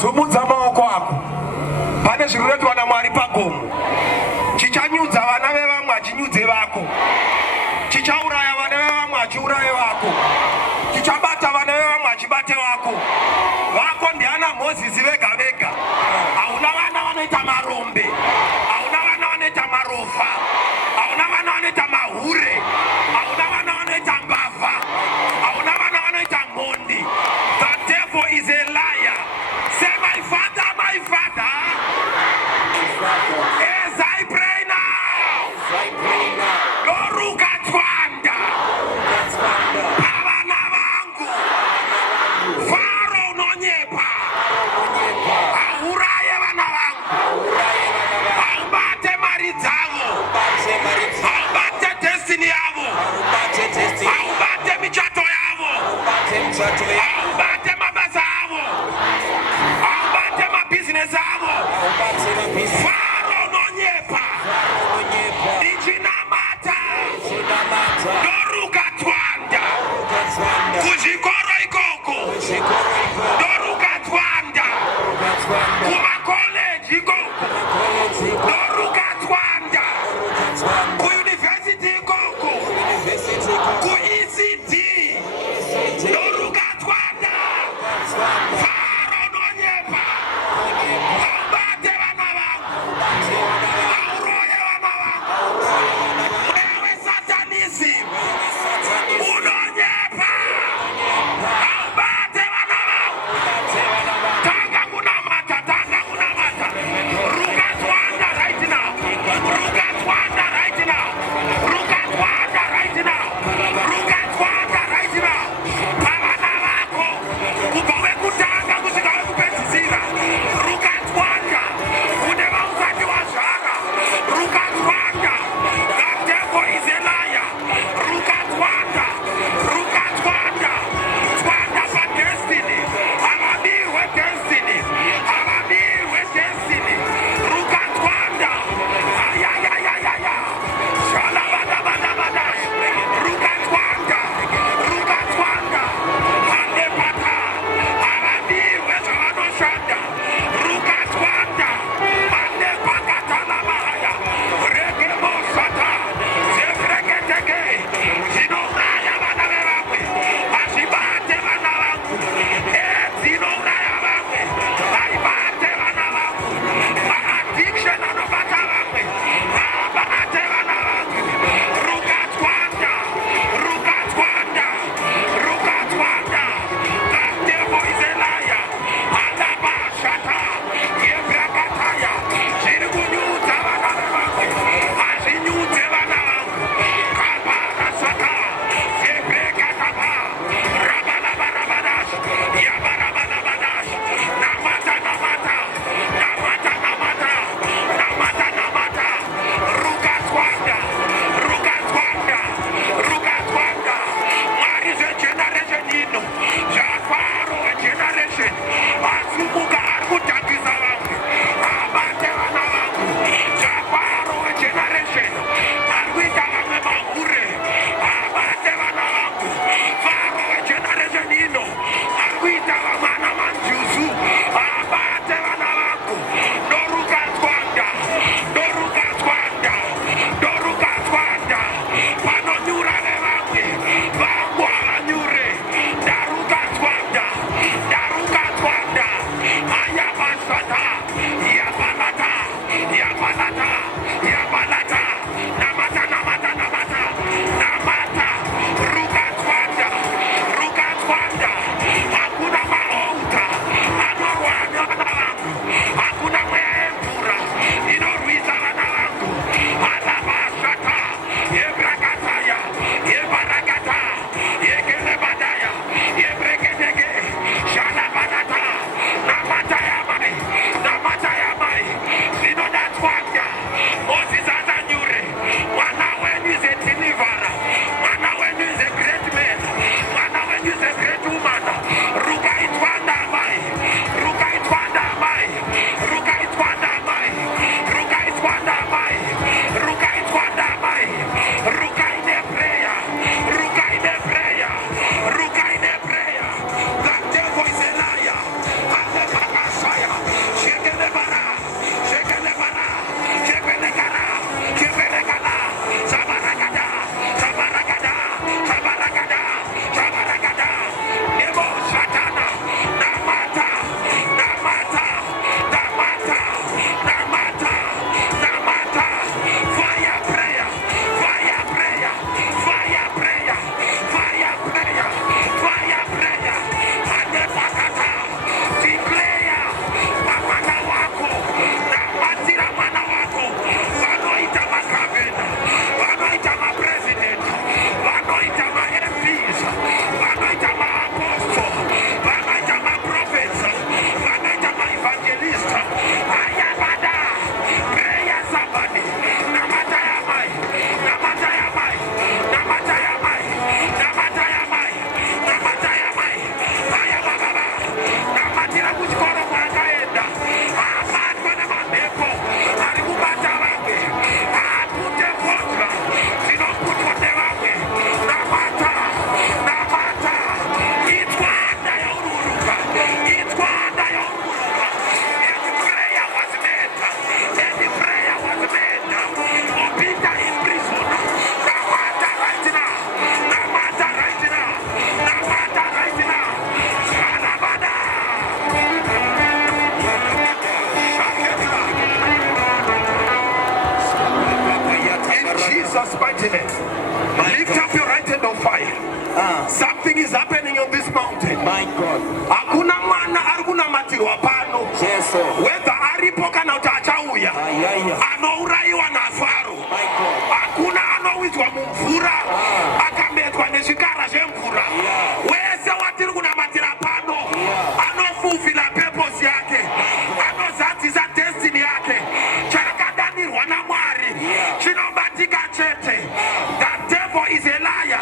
Sumudza maoko ako. Pane zviroitwa naMwari pagomo. Chichanyudza vana vevamwe achinyudze vako. Chichauraya vana vevamwe achiuraye vako. Chichabata vana vevamwe achibate vako. Vako ndiana Mozisi vega vega. Hauna vana vanoita marombe. Hauna vana vanoita marofa. Hauna vana vanoita mahure. Hauna vana vanoita mbavha. Hauna vana vanoita mhondi. The devil is a liar. Say, my father, my father. As I pray now. Loruka twanda. Avana vangu. Faro nonyepa. Auraye vana vangu. Aubate mari dzavo. Aubate destiny yavo. Aubate michato yavo. Aubate mabasa avo. whether aripo kana utachauya anouraiwa naFaro. Hakuna anowizwa mumvura akambetwa nezvikara zvemvura. Wese watiri kunamatira pano anofufila purpose yake, anozadzisa destiny yake. Chakadanirwa naMwari chinobatika chete. The devil is a liar.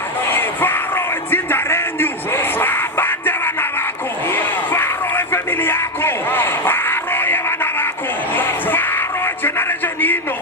Faro dzinza renyu abate vana vako. Faro family yako. Faro yevana vako. Faro generation ino.